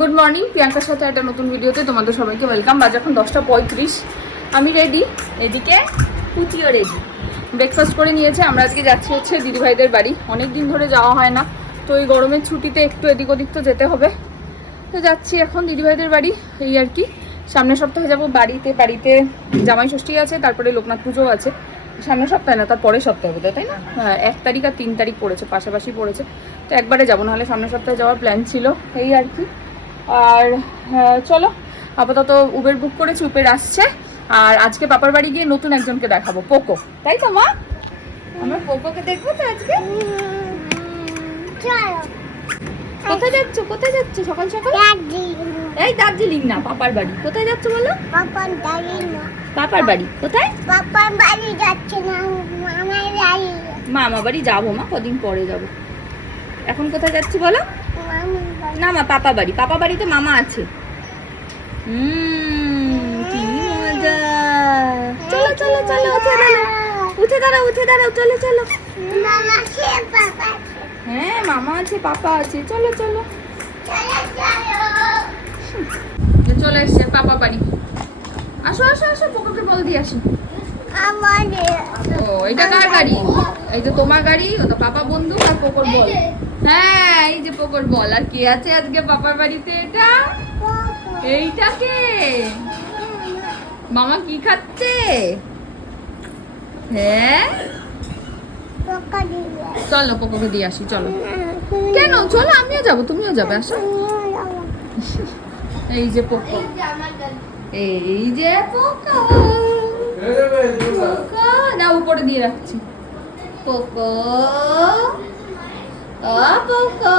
Good morning প্রিয়াঙ্কার সাথে একটা নতুন ভিডিওতে তোমাদের সবাইকে ওয়েলকাম বাজ এখন দশটা পঁয়ত্রিশ। আমি রেডি এদিকে পুচিও রেডি ব্রেকফাস্ট করে নিয়েছে, আমরা আজকে যাচ্ছি হচ্ছে দিদিভাইদের বাড়ি। অনেক দিন ধরে যাওয়া হয় না, তো এই গরমের ছুটিতে একটু এদিক ওদিক তো যেতে হবে। তো যাচ্ছি এখন দিদিভাইদের বাড়ি, এই আর কি। সামনের সপ্তাহে যাব বাড়িতে বাড়িতে জামাই ষষ্ঠী আছে, তারপরে লোকনাথ পুজোও আছে। সামনের সপ্তাহে না তার পরের সপ্তাহে বোধহয় তাই না? হ্যাঁ এক তারিখ আর তিন তারিখ পড়েছে পাশাপাশি পড়েছে। তো একবারে যাব নাহলে সামনের সপ্তাহে যাওয়ার প্ল্যান ছিল এই আর কি। আর হ্যাঁ, চলো আপাতত উবের বুক করেছি উবের আসছে। আর আজকে পাপার বাড়ি গিয়ে নতুন একজনকে দেখাবো পোকো তাই তো মা? আমরা পোকোকে দেখব তো আজকে? কোথায় যাচ্ছ কোথায় যাচ্ছ? সকাল সকাল? এই দার্জিলিং না পাপার বাড়ি। কোথায় যাচ্ছ বলো? পাপার বাড়ি? কোথায়? মামা বাড়ি যাব মা কদিন পরে যাব। এখন কোথায় যাচ্ছি বলো? না মা পাপা বাড়ি। পাপা বাড়িতে মামা আছে। হুম কি মজা। চলো চলো চলো উঠে দাঁড়াও। উঠে দাঁড়াও উঠে দাঁড়াও চলো চলো। হ্যাঁ মামা আছে পাপা আছে। চলো চলো। চলে এসছে পাপা বাড়ি। আসো আসো আসো পোকোকে বল দিয়ে আসি। ও এটা কার গাড়ি? এই যে তোমার গাড়ি ও তো পাপা বন্ধু আর পোকর বল। হ্যাঁ এই যে পোকর বল। আর কে আছে আজকে পাপার বাড়িতে? এটা? এইটাকে মামা কি খাচ্ছে? হ্যাঁ? চলো পোকোকে দিয়ে আসি চলো। কেন? চলো আমিও যাব তুমিও যাবে আসো। এই যে পোকো এই যে পোকো পোকো। না উপরে দিয়ে রাখছি। পোকো ও পোকো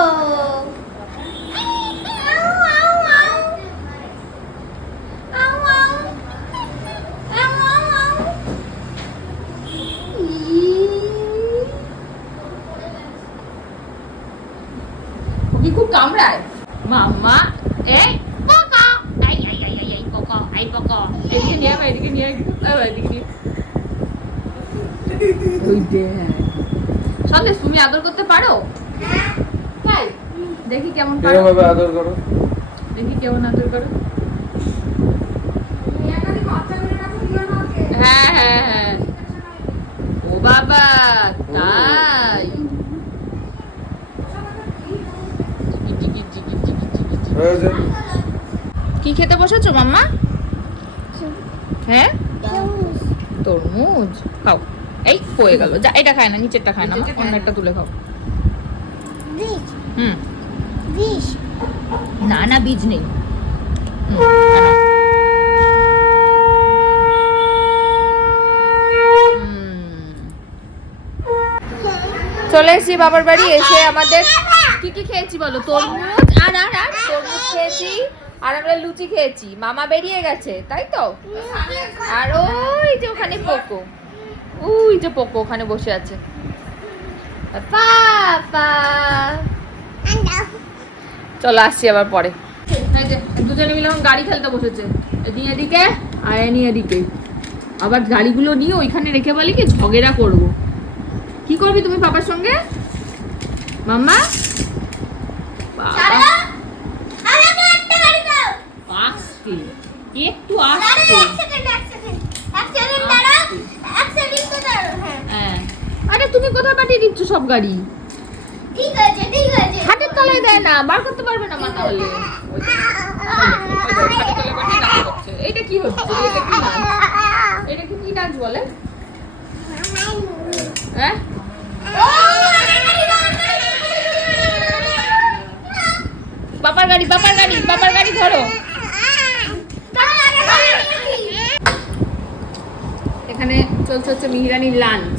খুব কামড়ায়? মাম্মা এই পোকো এই এই এই এই এই পোকো এই পোকো এদিকে নিয়ে আয়, এদিকে নিয়ে আয়, আয়, এদিকে নিয়ে ওই দেখ সন্দেশ তুমি আদর করতে পারো তাই দেখি কেমন পারো আদর করো দেখি কেমন আদর করো হ্যাঁ হ্যাঁ হ্যাঁ ও বাবা তাই কি খেতে বসেছো মাম্মা? হ্যাঁ? তরমুজ। খাও। এই হয়ে গেল। যা এটা খায় না নিচেরটা খায় না অন্য একটা তুলে খাও। হুম। না না বীজ নেই। চলে এসেছি বাবার বাড়ি এসে আমাদের কি কি খেয়েছি বলো? তরমুজ? আর আর? তরমুজ খেয়েছি। আর আমরা লুচি খেয়েছি। মামা বেরিয়ে গেছে, তাই তো? আর ওই যে ওখানে পোকো। ওই যে পোকো ওখানে বসে আছে। চলো আসছি আবার পরে। দুজনে মিলে এখন গাড়ি খেলতে বসেছে। এদিকে এদিকে, আর এনি এদিকে। আবার গাড়িগুলো নিয়ে ওইখানে রেখে বলি কি ঝগড়া করব। কি করবি তুমি পাপার সঙ্গে? মাম্মা বাবা, আসতে একটু আসতে। হ্যাঁ। আরে তুমি কোথায় পাঠিয়ে দিচ্ছ সব গাড়ি? হাটের তলায় দেয় না বার করতে পারবে না মা তাহলে। ওই যে, ওই যে, হাটের তলায় পাঠিয়ে নাচ করছে। এইটা কি হচ্ছে? এটা কি এটা কি কি নাচ বলে? হ্যাঁ? বাবার গাড়ি বাবার গাড়ি বাবার গাড়ি ধরো। চলছে হচ্ছে মিহিরানির লাঞ্চ।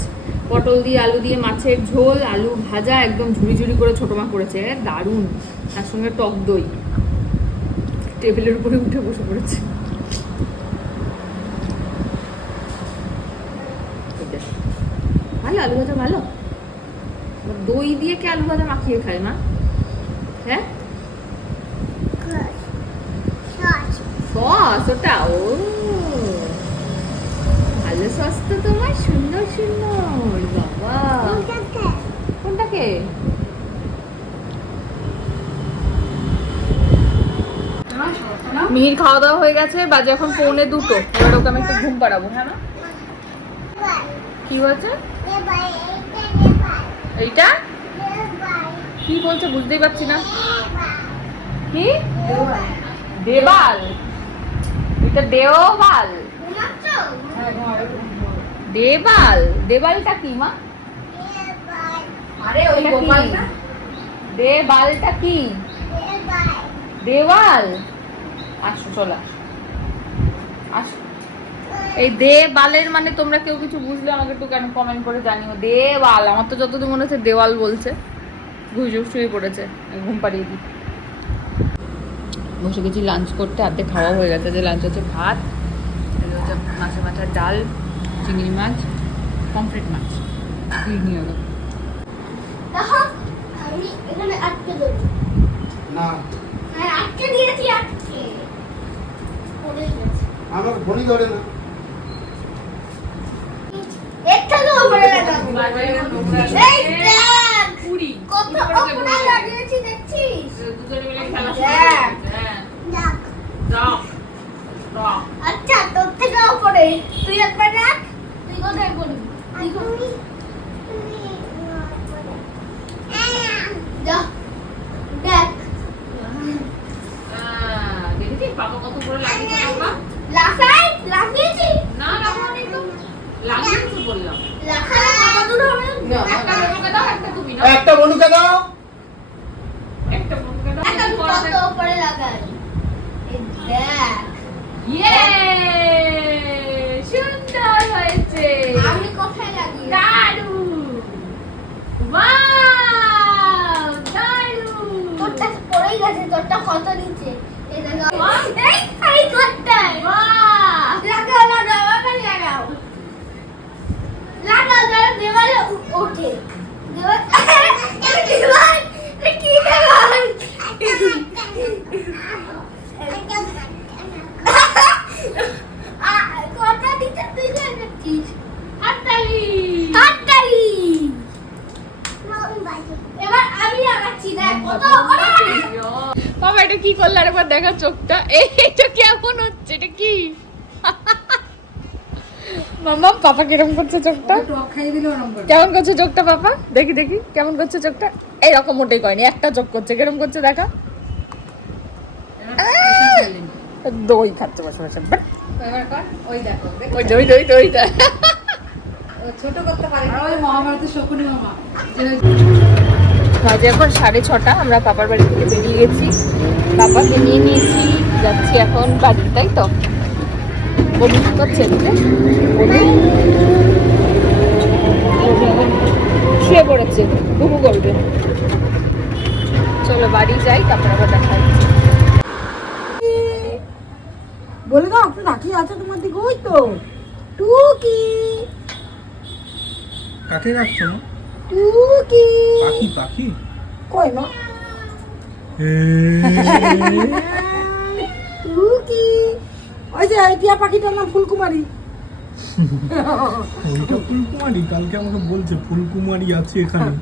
পটল দিয়ে আলু দিয়ে মাছের ঝোল আলু ভাজা একদম ঝুড়ি ঝুড়ি করে ছোটো মা করেছে। এ, দারুণ। তার সঙ্গে টক দই। টেবিলের উপরে উঠে বসে পড়েছে। ভালো আলু ভাজা ভালো। দই দিয়ে কে আলু ভাজা মাখিয়ে খায় মা? হ্যাঁ? সস ওটা? ও। ভালো তো তোমার সুন্দর সুন্দর। বাবা। কোনটাকে? মিহির খাওয়া দাওয়া হয়ে গেছে বাজে এখন পৌনে দুটো। এবার ওকে আমি একটু ঘুম পাড়াবো হ্যাঁ না কি হয়েছে? এইটা? কি বলছে বুঝতেই পারছি না। কি? দেবাল এটা দেওয়াল। দেবাল দেবালটা কি মা? আরে ওই? গোপালটা? দেবালটা কি? দেওয়াল। আসো চলে আসো। এই দেবালের মানে তোমরা কেউ কিছু বুঝলে আমাকে একটু কেন কমেন্ট করে জানিও? দেওয়াল। আমার তো যতদূর মনে হচ্ছে দেওয়াল বলছে। ঘুষে শুয়ে পড়েছে। ঘুম পাড়িয়ে দিই। বসে গেছি লাঞ্চ করতে। হাতে খাওয়া হয়ে গেছে। যে লাঞ্চ হচ্ছে ভাত। মাছের মাথার ডাল চিংড়ি মাছ পমফ্রেট মাছ নিয়ে গেল হ্যাঁ আমার ঘড়ি ধরে না এর থেকেও এই দেখ কুড়ি কত উপরে লাগিয়েছি দেখছিস দুজনে মিলে খেলা দেখ। হ্যাঁ দেখ দাও দাও আচ্ছা তোর থেকে উপরে তুই একবার রাখ তুই কোথায় করবি তুই করবি যা দেখ আহ, দেখেছিস বাবা কত করে লাগিয়েছে বাবা লাফাই লাফিয়েছি না লাগানি হবে। একটা বন্ধুকে দাও একটা তুমি না একটা বনুকে দাও। একটা বন্ধুকে দাও একটা একটা কত লাগাই। দেখ। ইয়ে সুন্দর হয়েছে আমি কোথায় লাগিয়ে দারুণ ওয়াও দারুণ তোরটা গেছে তোরটা কত নিচে? লাগাও দেওয়ালে উ- ওঠে দেওয়াল এটা দেওয়াল এটা কি দেওয়াল আ, কটা দিতে তুই লাগাচ্ছিস হাততালি হাততালি এবার আমি লাগাচ্ছি দেখ কত করে বাবা এটা কি করলে আরেকবার দেখা চোখটা এইটা কেমন হচ্ছে? এটা কি? মামা পাপা কীরকম করছে চোখটা? কেমন করছে চোখটা পাপা দেখি দেখি কেমন করছে চোখটা? এইরকম মোটেই করেনি একটা চোখ করছে কীরকম করছে দেখা! দই খাচ্ছে বসে বসে ওই দেখো দেখো। ওই দই দই দইটা ও ছোট করতে পারে। ওই মহাভারতের শকুনি মামা। বাজে এখন সাড়ে ছটা আমরা পাপার বাড়ি থেকে বেরিয়ে গেছি। পাপাকে নিয়ে নিয়েছি যাচ্ছি এখন বাড়ি তাই তো? কি করছে শুয়ে পড়েছে ঘুমু করবে। চলো বাড়ি যাই তারপর আবার দেখা বলে দাও একটু রাখি আছে তোমার দিকে ওই তো। টুকি। কাকে রাখছো না টুকি পাখি পাখি কই মা টুকি ওই যে টিয়া পাখিটার নাম ফুলকুমারী ওইটা ফুলকুমারি কালকে আমাকে বলছে ফুলকুমারি আছে এখানে।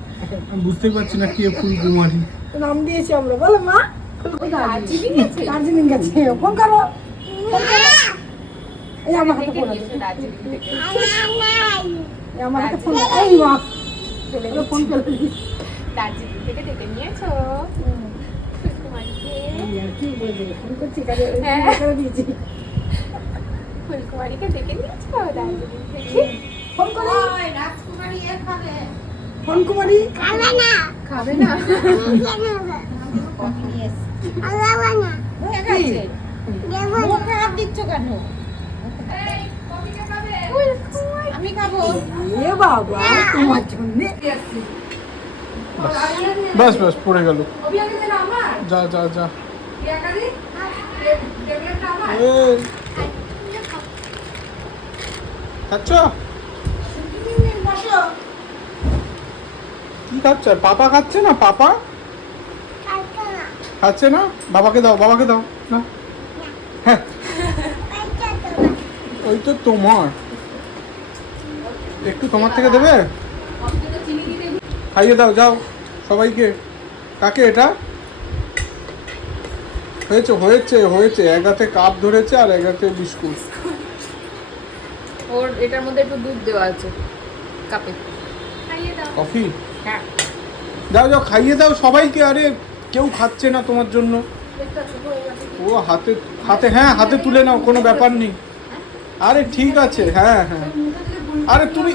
আমি বুঝতে পারছি না কে ফুলকুমারি নাম দিয়েছি আমরা। বলো মা। দার্জিলিং গেছে দার্জিলিং গেছে। ফোন করো। এই আমার হাতে ফোন আছে। দার্জিলিং থেকে। আমার হাতে ফোন এই মা। করে দার্জিলিং থেকে ডেকে নিয়েছো। ফুলকুমারিকে। হ্যাঁ। করে ডেকে নিয়েছো দার্জিলিং থেকে? ফোন করে? রাজকুমারী এ খাবে। ফোন কুমারী খাবে না। খাবে না? হয়ে গেছে। মুখে হাত দিচ্ছ কেন আমি খাব এ বাবা তোমার জন্য। বাস বাস পড়ে গেল। যা যা যা। খাচ্ছ? কি খাচ্ছ? পাপা খাচ্ছে না? পাপা? খাচ্ছে না। বাবাকে দাও বাবাকে দাও। না। হ্যাঁ। ওই তো তোমার। একটু তোমার থেকে দেবে? খাইয়ে দাও যাও সবাইকে। কাকে এটা? হয়েছে হয়েছে হয়েছে। এক হাতে কাপ ধরেছে আর এক হাতে বিস্কুট। ওর এটার মধ্যে একটু দুধ দেওয়া আছে কাপে। কফি? হ্যাঁ। যাও যাও খাইয়ে দাও সবাইকে। আরে কেউ খাচ্ছে না তোমার জন্য। ও হাতে হাতে হ্যাঁ হাতে তুলে নাও কোনো ব্যাপার নেই। আরে ঠিক আছে। হ্যাঁ হ্যাঁ। আরে তুমি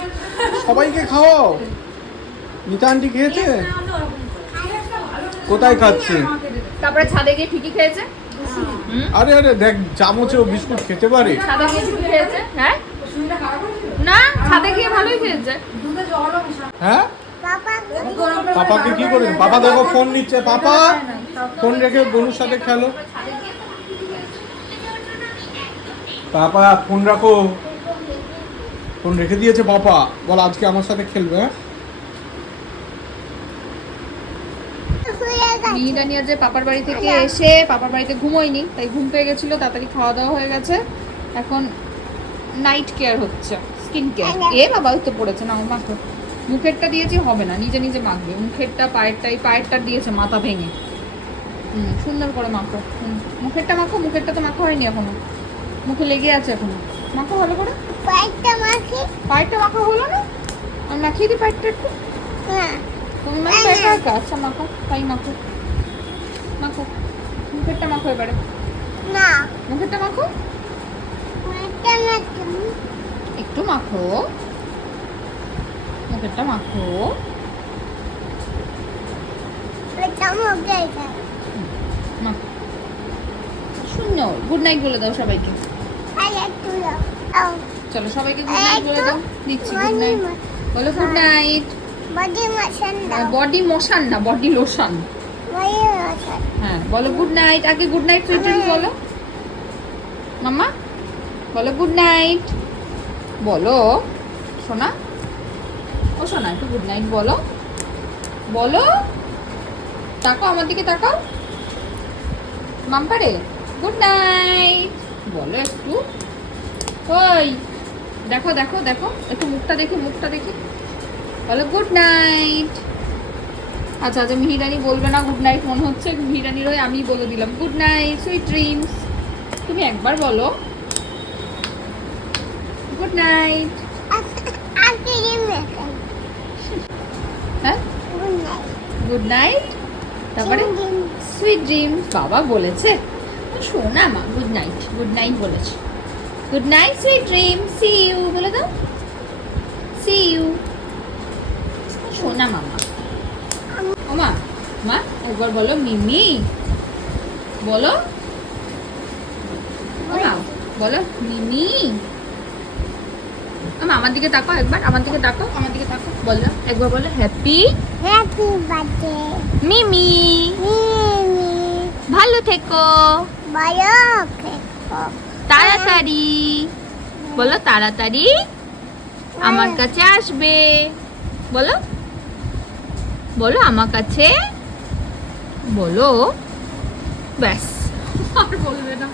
সবাইকে খাওয়াও। মিতা আন্টি খেয়েছে? কোথায় খাচ্ছে? তারপরে ছাদে গিয়ে ঠিকই খেয়েছে। আরে আরে দেখ চামচে ও বিস্কুট খেতে পারে। ছাদে গিয়ে ঠিকই খেয়েছে। হ্যাঁ? না ছাদে গিয়ে ভালোই খেয়েছে। হ্যাঁ? পাপা পাপাকে কি করে? পাপা দেখো ফোন নিচ্ছে। পাপা ফোন রেখে বনুর সাথে খেলো। পাপা ফোন রাখো। ফোন রেখে দিয়েছে পাপা বল আজকে আমার সাথে খেলবে হ্যাঁ? মিহিদানি আজ পাপার বাড়ি থেকে এসে পাপার বাড়িতে ঘুমোয়নি তাই ঘুম পেয়ে গেছিল তাড়াতাড়ি খাওয়া দাওয়া হয়ে গেছে। এখন নাইট কেয়ার হচ্ছে স্কিন কেয়ার এ বাবা তো পড়েছে না আমার মাথা মুখেরটা দিয়েছি হবে না নিজে নিজে মাখবে। মুখেরটা পায়েরটা এই পায়েরটা দিয়েছে মাথা ভেঙে। হুম সুন্দর করে মাখো। হুম, মুখেরটা মাখো মুখেরটা তো মাখা হয়নি এখনও। মুখে লেগে আছে এখনও। মাখো ভালো করে? পাইটা মাখি। পায়েরটা মাখা হলো না? আমি মাখিয়ে দিই পায়েরটা একটু। না তুমি মাখো একা আচ্ছা মাখো তাই মাখো। মাখো। মুখেরটা মাখো এবারে। না। মুখেরটা মাখো? একটু মাখো। মুখেরটা মাখো। শূন্য। গুড নাইট বলে দাও সবাইকে আর একটু দাও আও চলো সবাইকে গুড নাইট বলে দাও। দিচ্ছি গুড নাইট বলো গুড নাইট বডি মোশন না বডি লোশন হ্যাঁ বলো গুড নাইট আগে গুড নাইট সুইট বলো। মাম্মা বলো গুড নাইট বলো সোনা। ও সোনা একটু গুড নাইট বলো। বলো তাকাও আমার দিকে তাকাও। মাম্পারে গুড নাইট বলো একটু। ওই দেখো দেখো দেখো। একটু মুখটা দেখি মুখটা দেখি। বলো, গুড নাইট। আচ্ছা আচ্ছা মিহিরানি বলবে না, গুড নাইট মনে হচ্ছে। মিহিরানির হয়ে আমি বলে দিলাম, গুড নাইট, সুইট ড্রিমস। তুমি একবার বলো। Good night. হ্যাঁ? Good night. তারপরে, সুইট ড্রিমস। বাবা বলেছে। শোনা মা, গুড নাইট গুড নাইট বলেছে। Good night sweet dream see you বলে দাও সি ইউ শোনা মামা ও মা একবার বলো মিমি। বলো। বলো মিমি। আমা আমার দিকে তাকাও একবার আমার দিকে তাকাও আমার দিকে তাকাও। বলো একবার বলো happy happy birthday Mimi. Mimi. ভালো থেকো। বলো খেকো তাড়াতাড়ি। বলো তাড়াতাড়ি। আমার কাছে আসবে। বলো। বলো আমার কাছে। বলো। ব্যাস। আর বলবে না।